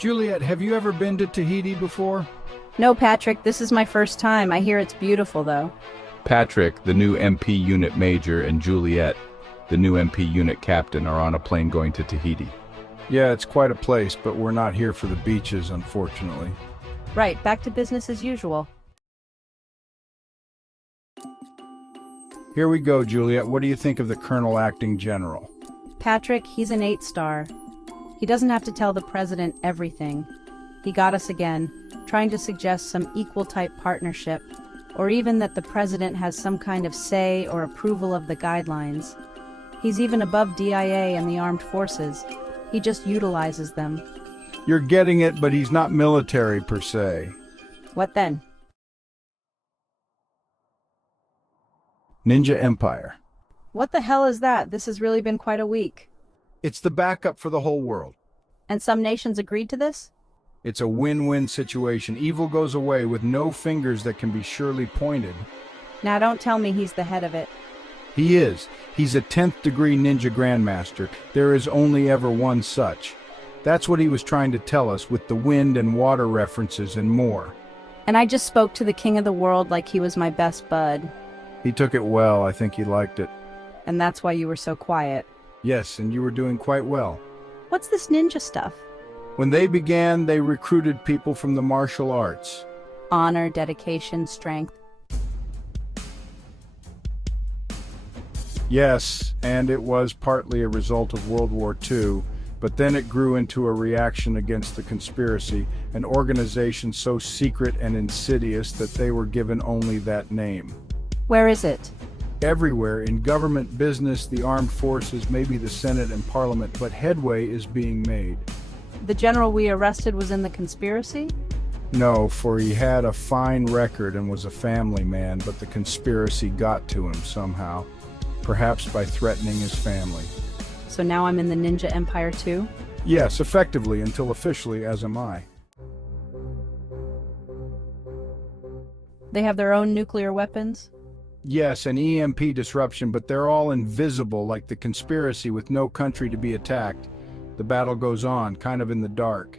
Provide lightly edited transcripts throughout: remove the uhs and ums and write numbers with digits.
Juliet, have you ever been to Tahiti before? No, Patrick, this is my first time. I hear it's beautiful, though. Patrick, the new MP unit major, and Juliet, the new MP unit captain, are on a plane going to Tahiti. Yeah, it's quite a place, but we're not here for the beaches, unfortunately. Right, back to business as usual. Here we go, Juliet. What do you think of the Colonel acting general? Patrick, he's an 8-star. He doesn't have to tell the president everything. He got us again, trying to suggest some equal-type partnership, or even that the president has some kind of say or approval of the guidelines. He's even above DIA and the armed forces. He just utilizes them. You're getting it, but he's not military per se. What then? Ninja Empire. What the hell is that? This has really been quite a week. It's the backup for the whole world. And some nations agreed to this? It's a win-win situation. Evil goes away with no fingers that can be surely pointed. Now don't tell me he's the head of it. He is. He's a 10th degree ninja grandmaster. There is only ever one such. That's what he was trying to tell us with the wind and water references and more. And I just spoke to the king of the world like he was my best bud. He took it well. I think he liked it. And that's why you were so quiet. Yes, and you were doing quite well. What's this ninja stuff? When they began, they recruited people from the martial arts. Honor, dedication, strength. Yes, and it was partly a result of World War II, but then it grew into a reaction against the conspiracy, an organization so secret and insidious that they were given only that name. Where is it? Everywhere, in government, business, the armed forces, maybe the Senate and Parliament, but headway is being made. The general we arrested was in the conspiracy? No, for he had a fine record and was a family man, but the conspiracy got to him somehow, perhaps by threatening his family. So now I'm in the Ninja Empire too? Yes, effectively, until officially, as am I. They have their own nuclear weapons? Yes, an EMP disruption, but they're all invisible, like the conspiracy, with no country to be attacked. The battle goes on, kind of in the dark.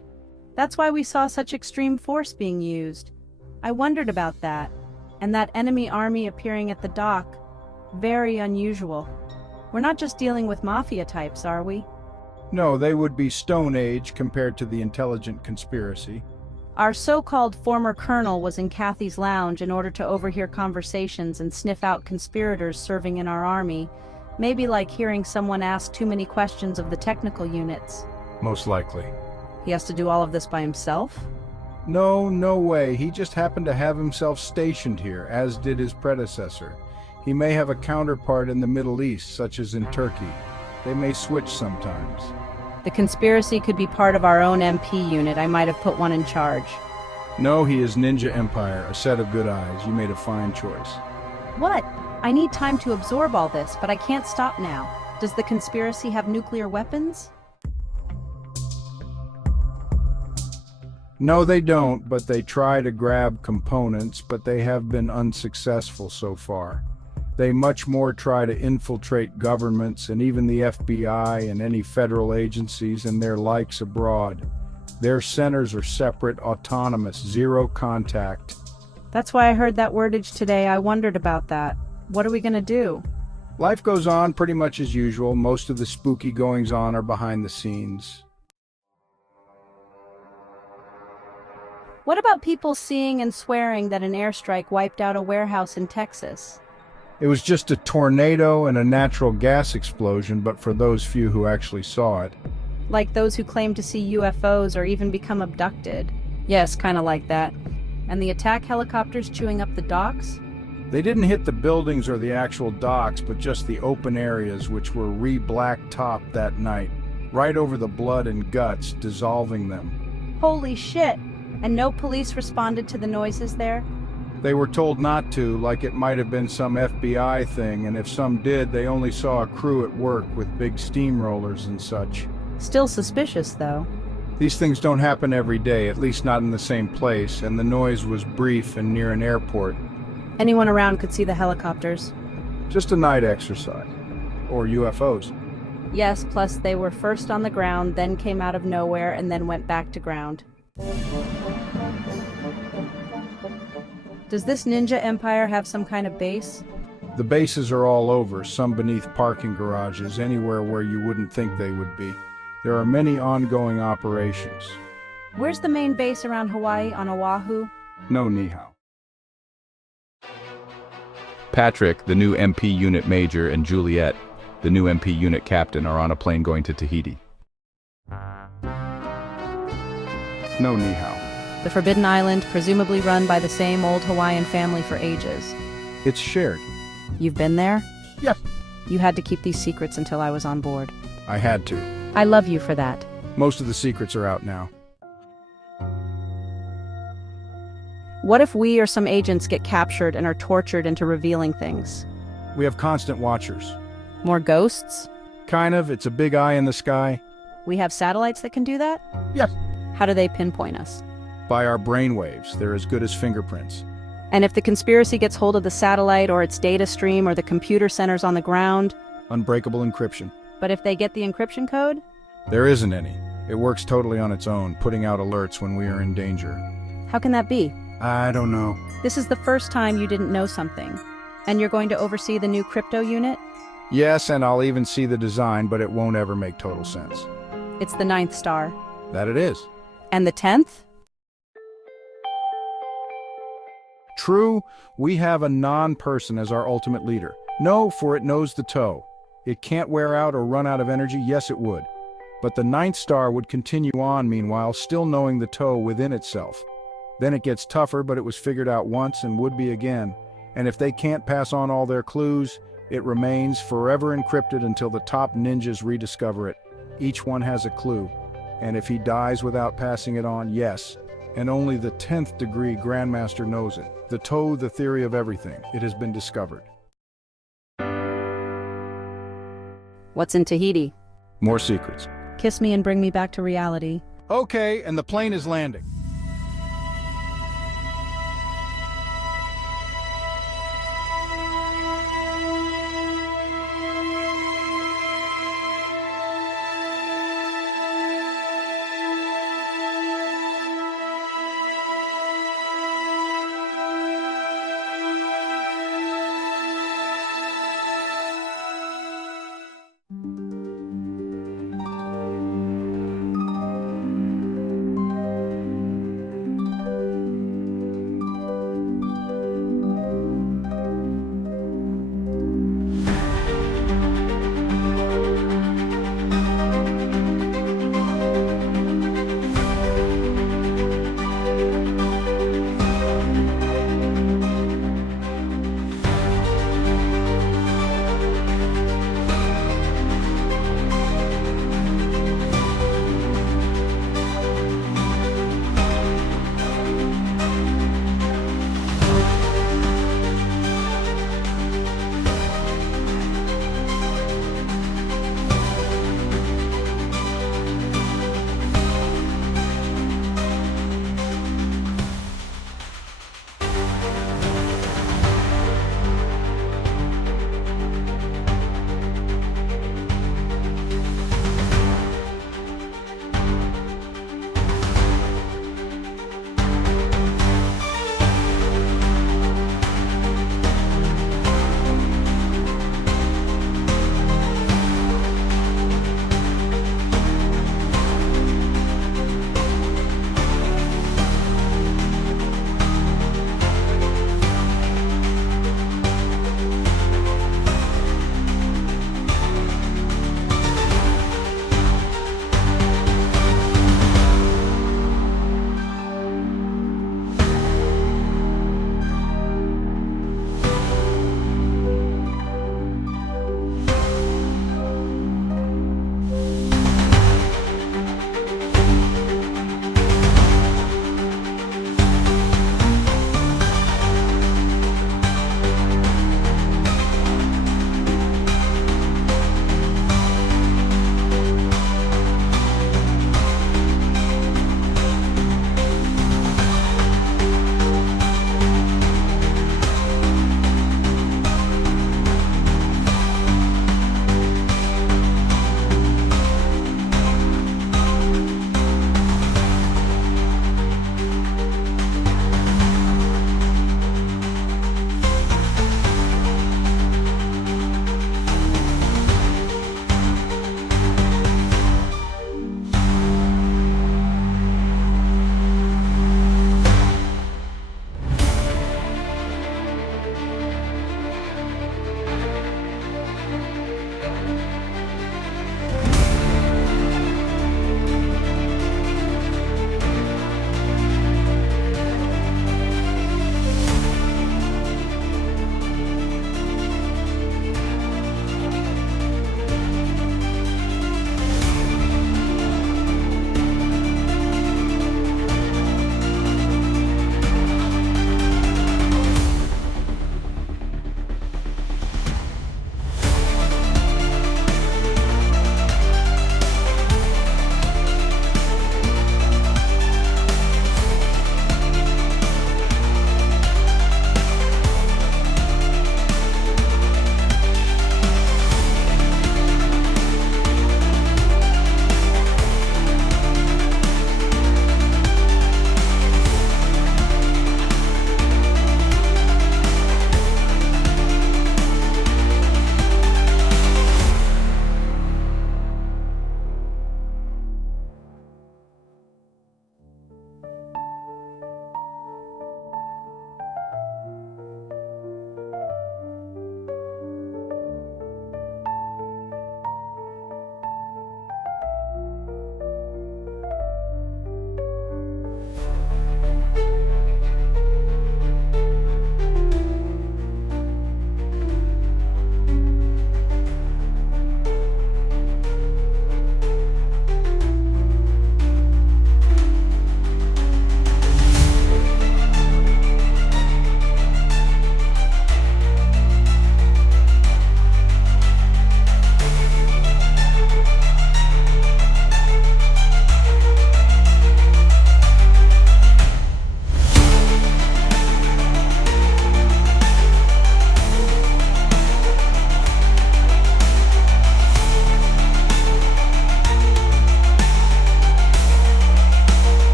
That's why we saw such extreme force being used. I wondered about that. And that enemy army appearing at the dock. Very unusual. We're not just dealing with mafia types, are we? No, they would be Stone Age compared to the intelligent conspiracy. Our so-called former colonel was in Kathy's lounge in order to overhear conversations and sniff out conspirators serving in our army. Maybe like hearing someone ask too many questions of the technical units. Most likely. He has to do all of this by himself? No way. He just happened to have himself stationed here, as did his predecessor. He may have a counterpart in the Middle East, such as in Turkey. They may switch sometimes. The conspiracy could be part of our own MP unit. I might have put one in charge. No, he is Ninja Empire, a set of good eyes. You made a fine choice. What? I need time to absorb all this, but I can't stop now. Does the conspiracy have nuclear weapons? No, they don't, but they try to grab components, but they have been unsuccessful so far. They much more try to infiltrate governments and even the FBI and any federal agencies and their likes abroad. Their centers are separate, autonomous, zero contact. That's why I heard that wordage today. I wondered about that. What are we going to do? Life goes on pretty much as usual. Most of the spooky goings-on are behind the scenes. What about people seeing and swearing that an airstrike wiped out a warehouse in Texas? It was just a tornado and a natural gas explosion, but for those few who actually saw it. Like those who claim to see UFOs or even become abducted. Yes, kind of like that. And the attack helicopters chewing up the docks? They didn't hit the buildings or the actual docks, but just the open areas which were re-black-topped that night, right over the blood and guts, dissolving them. Holy shit! And no police responded to the noises there? They were told not to, like it might have been some FBI thing, and if some did, they only saw a crew at work with big steamrollers and such. Still suspicious, though. These things don't happen every day, at least not in the same place, and the noise was brief and near an airport. Anyone around could see the helicopters. Just a night exercise. Or UFOs. Yes, plus they were first on the ground, then came out of nowhere, and then went back to ground. Does this ninja empire have some kind of base? The bases are all over, some beneath parking garages, anywhere where you wouldn't think they would be. There are many ongoing operations. Where's the main base around Hawaii, on Oahu? No ni hao. Patrick, the new MP unit major, and Juliet, the new MP unit captain, are on a plane going to Tahiti. No ni hao. The Forbidden Island, presumably run by the same old Hawaiian family for ages. It's shared. You've been there? Yes. You had to keep these secrets until I was on board. I had to. I love you for that. Most of the secrets are out now. What if we or some agents get captured and are tortured into revealing things? We have constant watchers. More ghosts? Kind of. It's a big eye in the sky. We have satellites that can do that? Yes. How do they pinpoint us? By our brainwaves. They're as good as fingerprints. And if the conspiracy gets hold of the satellite or its data stream or the computer centers on the ground? Unbreakable encryption. But if they get the encryption code? There isn't any. It works totally on its own, putting out alerts when we are in danger. How can that be? I don't know. This is the first time you didn't know something. And you're going to oversee the new crypto unit? Yes, and I'll even see the design, but it won't ever make total sense. It's the 9th star. That it is. And the 10th? True, we have a non-person as our ultimate leader. No, for it knows the toe. It can't wear out or run out of energy. Yes, it would. But the 9th star would continue on, meanwhile, still knowing the toe within itself. Then it gets tougher, but it was figured out once and would be again. And if they can't pass on all their clues, it remains forever encrypted until the top ninjas rediscover it. Each one has a clue. And if he dies without passing it on, yes. And only the 10th degree Grandmaster knows it. The toe, the theory of everything. It has been discovered. What's in Tahiti? More secrets. Kiss me and bring me back to reality. Okay, and the plane is landing.